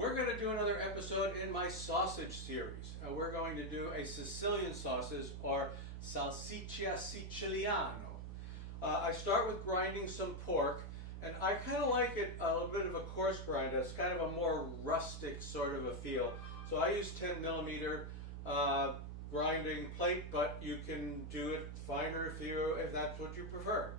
We're going to do another episode in my sausage series. We're going to do a Sicilian sausage, or Salsiccia Siciliano. I start with grinding some pork, and I kind of like it a little bit of a coarse grind. It's kind of a more rustic sort of a feel. So I use 10 millimeter grinding plate, but you can do it finer if that's what you prefer.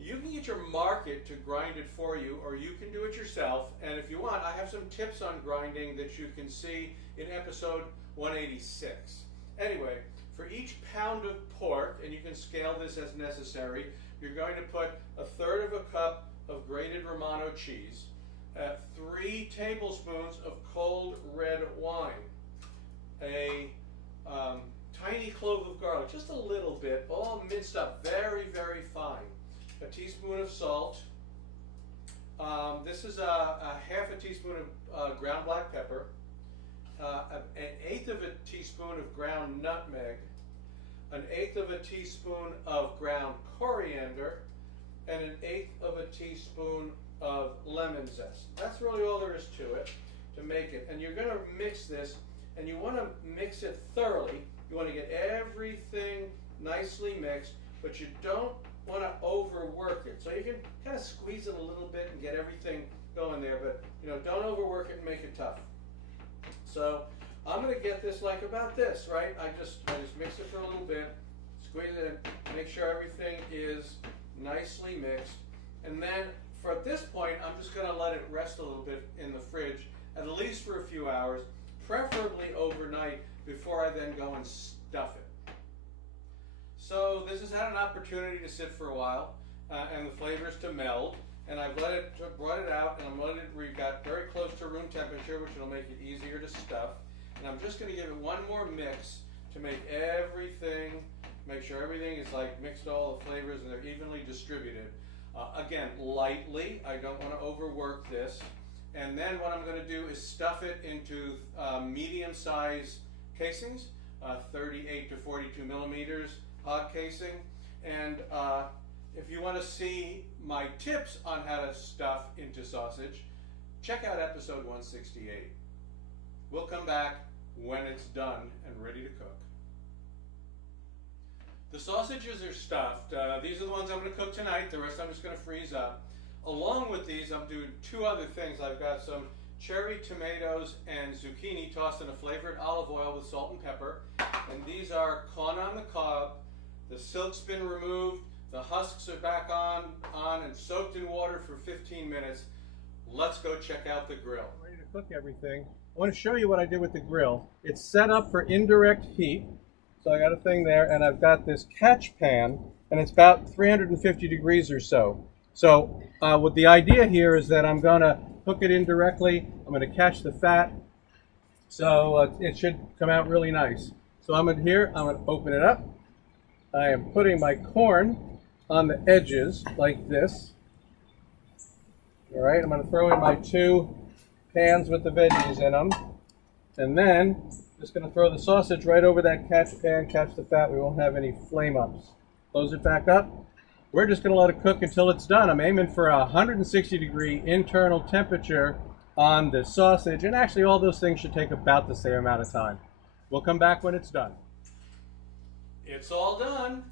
You can get your market to grind it for you, or you can do it yourself. And if you want, I have some tips on grinding that you can see in episode 186. Anyway, for each pound of pork, and you can scale this as necessary, you're going to put 1/3 of a cup of grated Romano cheese, 3 tablespoons of cold red wine, a tiny clove of garlic, just a little bit, all minced up very, very fine. A teaspoon of salt. This is a half a teaspoon of ground black pepper, an 1/8 of a teaspoon of ground nutmeg, an 1/8 of a teaspoon of ground coriander, and an 1/8 of a teaspoon of lemon zest. That's really all there is to it to make it. And you're going to mix this, and you want to mix it thoroughly. You want to get everything nicely mixed, but you don't want to overwork it. So you can kind of squeeze it a little bit and get everything going there, but don't overwork it and make it tough. So I'm going to get this like about this, right? I just mix it for a little bit, squeeze it in, make sure everything is nicely mixed, and then for at this point I'm just going to let it rest a little bit in the fridge, at least for a few hours, preferably overnight, before I then go and stuff it. So this has had an opportunity to sit for a while and the flavors to meld, and I've brought it out, and we got very close to room temperature, which will make it easier to stuff. And I'm just going to give it one more mix to make sure everything is like mixed, all the flavors, and they're evenly distributed. Again, lightly. I don't want to overwork this. And then what I'm going to do is stuff it into medium-sized casings, 38 to 42 millimeters. Hog casing. And if you want to see my tips on how to stuff into sausage, check out episode 168. We'll come back when it's done and ready to cook. The sausages are stuffed. These are the ones I'm going to cook tonight. The rest I'm just going to freeze up. Along with these, I'm doing 2 other things. I've got some cherry tomatoes and zucchini tossed in a flavored olive oil with salt and pepper. And these are corn on the cob. The silk's been removed, the husks are back on and soaked in water for 15 minutes. Let's go check out the grill. I'm ready to cook everything. I want to show you what I did with the grill. It's set up for indirect heat. So I got a thing there, and I've got this catch pan, and it's about 350 degrees or so. So what the idea here is that I'm going to hook it indirectly. I'm going to catch the fat, so it should come out really nice. So I'm going to open it up. I am putting my corn on the edges like this. All right, I'm going to throw in my 2 pans with the veggies in them. And then just going to throw the sausage right over that catch pan, catch the fat. We won't have any flame ups. Close it back up. We're just going to let it cook until it's done. I'm aiming for a 160 degree internal temperature on the sausage. And actually all those things should take about the same amount of time. We'll come back when it's done. It's all done.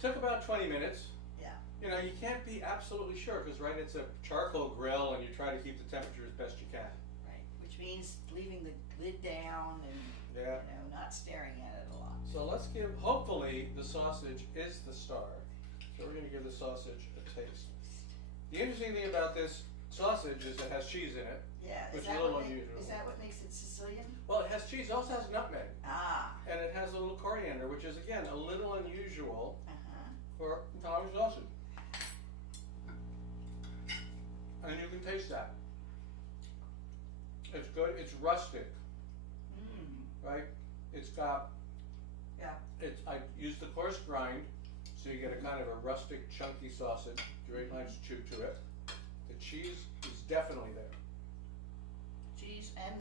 Took about 20 minutes. Yeah. You can't be absolutely sure because, right, it's a charcoal grill and you try to keep the temperature as best you can. Right, which means leaving the lid down and not staring at it a lot. So let's hopefully the sausage is the star. So we're going to give the sausage a taste. The interesting thing about this sausage is it has cheese in it. Yeah, which is a little unusual. Is that what makes it Sicilian? Well, it has cheese. It also has nutmeg. Ah. And it has a little coriander, which is, again, a little unusual for Italian sausage. And you can taste that. It's good. It's rustic. Right? It's got... Yeah. I used the coarse grind, so you get a kind of a rustic, chunky sausage. Very nice chew to it. The cheese is definitely there. Cheese and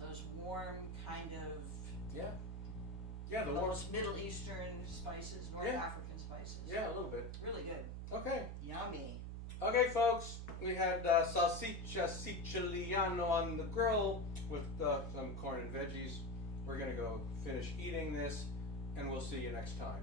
those warm kind of those Middle Eastern spices, North African spices. Yeah, a little bit. Really good. Okay. Yummy. Okay, folks. we had Salsiccia Siciliano on the grill with some corn and veggies. We're going to go finish eating this, and we'll see you next time.